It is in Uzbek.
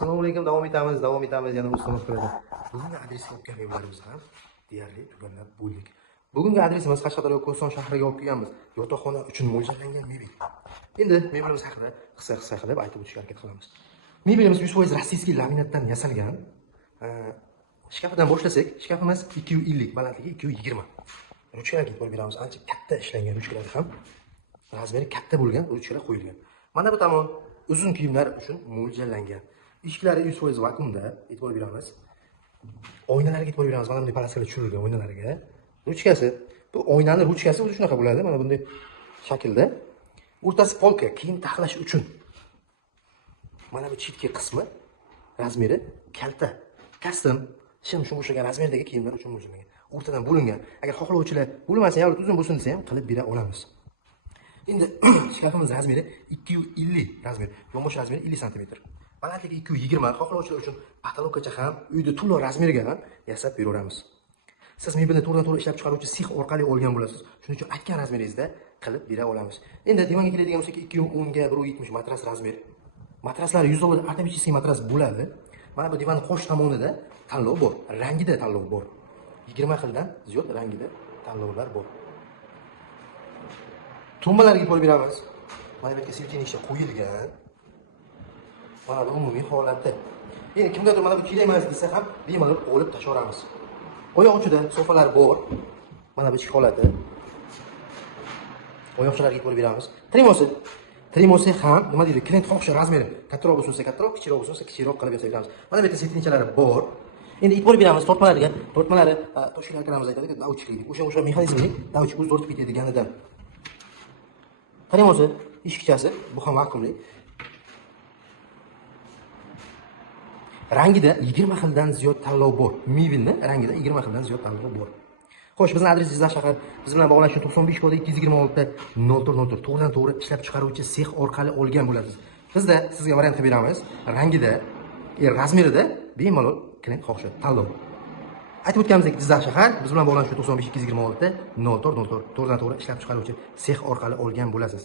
Assalomu alaykum, davom etamiz, yana ustunuz qiladi. Bugungi adresga olib kelganlarimiz ham deyarli tugalab bo'ldik. Bugungi adresimiz Qashqadaryo Ko'ston shahriga olib kelganmiz. Yotoqxona uchun mo'ljallangan mebel. Endi mebelimiz haqida qisqa qilib aytib o'tishga harakat qilamiz. Mebelimiz 100% rossiyskiy laminatdan yasalgan. Shkafidan boshlasak, shkafimiz 250 balandligi 220. Ruchkalarga e'tibor beramiz. Ancha katta ishlangan ruchkalar ham. Razmeri katta bo'lgan ruchkalar qo'yilgan. Mana bu tomon uzun kiyimlar uchun mo'ljallangan. Eshiklari 100% vakuumda, e'tibor beramiz. Oynalarga e'tibor beramiz. Mana bunday palaskalar tushirilgan oynalarga. Ruchkasi, bu oynaning ruchkasi o'zi shunaqa bo'ladi, mana bunday shaklda. O'rtasi polka, kiyim taxlash uchun. Mana bu chitki qismi razmeri kalta, custom, shunga o'xshagan razmerdagi kiyimlar uchun mo'ljallangan. O'rtadan bo'lingan. Agar xohlovchilar bo'lmasa, yoki uzun bo'lsin desa ham qilib bera olamiz. Endi shkafimiz razmeri 250 razmer, yonbosh razmeri 50 cm. Balandligi 220. Xohlovchilar uchun patologgacha ham, uyda to'liq razmerga ham yasab beraveramiz. Siz mebelni to'g'ridan-to'g'ri ishlab chiqaruvchi sex orqali olgan bo'lasiz. Shuning uchun aytgan razmeringizda qilib bera olamiz. Endi divanga keladigan bo'lsak, 210 ga 170 matras razmer. Matraslar $100 artemический matras bo'ladi. Mana bu divanning qo'sh tomonida tanlov bor, rangida tanlov bor. 20 xildan ziyod rangida tanlovlar bor. Tumbalarga e'tibor beramiz. Mana bu yerga silkinishga qo'yilgan. Mana bu umumiy holati. Endi kimgadir mana bu kerak emas desa ham bemalol olib tashaveramiz. Oyoq uchida sofalar bor. Mana bu ichki holati. Oyoqchalarga e'tibor beramiz. Trimosi ham nima deydi? Klient xohishi razmeri kattaroq bo'lsa kattaroq, kichikroq bo'lsa kichikroq qilib yasab beramiz. Mana bu yerda silkinchalari bor. Endi e'tibor beramiz tortmalariga. Tortmalari toshkent akamiz aytadi, davchlik. O'sha mexanizmni davch o'z tortib ketadiganidan. Trimosi, eshikchasi, bu ham vakuumli. Rangida 20 xildan ziyod tanlov bor. Mebelni rangida 20 xildan ziyod tanlov bor. Xo'sh, bizning adres Jizzax shahar. Biz bilan bog'lanish uchun 95 kodi 226 0404 to'g'ridan-to'g'ri ishlab chiqaruvchi sex orqali olgan bo'lasiz. Bizda sizga variant qilib beramiz. Rangida, razmerida bemalol klient xohishi tanlov. Aytib o'tganimizdek, Jizzax shahar. Biz bilan bog'lanish uchun 95 226 0404 to'g'ridan-to'g'ri ishlab chiqaruvchi sex orqali olgan bo'lasiz.